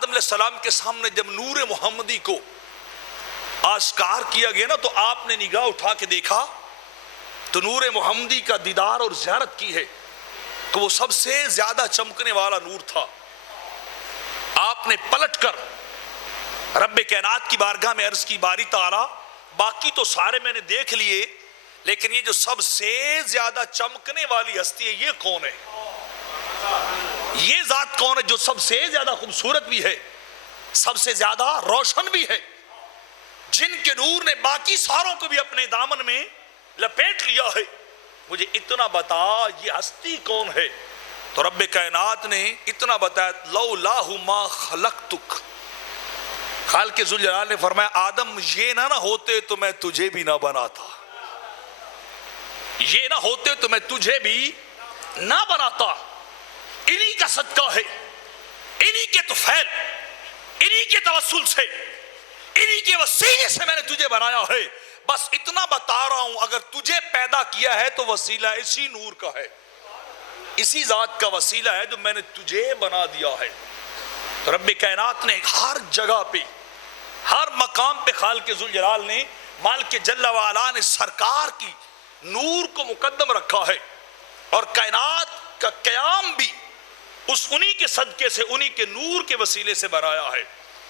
آدم علیہ السلام کے سامنے جب نور محمدی کو آشکار کیا گیا نا تو آپ نے نگاہ اٹھا کے دیکھا تو نور محمدی کا دیدار اور زیارت کی ہے تو وہ سب سے زیادہ چمکنے والا نور تھا. آپ نے پلٹ کر رب کائنات کی بارگاہ میں عرض کی باری تعالی باقی تو سارے میں نے دیکھ لیے لیکن یہ جو سب سے زیادہ چمکنے والی ہستی ہے یہ کون ہے؟ یہ ذات کون ہے جو سب سے زیادہ خوبصورت بھی ہے سب سے زیادہ روشن بھی ہے جن کے نور نے باقی ساروں کو بھی اپنے دامن میں لپیٹ لیا ہے؟ مجھے اتنا بتا یہ ہستی کون ہے؟ تو رب کائنات نے اتنا بتایا لولا ما خلقتک. خالق ذوالجلال نے فرمایا آدم یہ نہ ہوتے تو میں تجھے بھی نہ بناتا, یہ نہ ہوتے تو میں تجھے بھی نہ بناتا. انہی کا صدقہ ہے, انہی کے طفیل, انہی کے توسل سے, انہی کے وسیلے سے میں نے تجھے بنایا ہے. بس اتنا بتا رہا ہوں اگر تجھے پیدا کیا ہے تو وسیلہ اسی نور کا ہے, اسی ذات کا وسیلہ ہے جو میں نے تجھے بنا دیا ہے. تو رب کائنات نے ہر جگہ پہ ہر مقام پہ خالق ذوالجلال نے مالک جل وعلا نے سرکار کی نور کو مقدم رکھا ہے اور کائنات کا قیام بھی اس انہی کے صدقے سے انہی کے نور کے وسیلے سے بنایا ہے.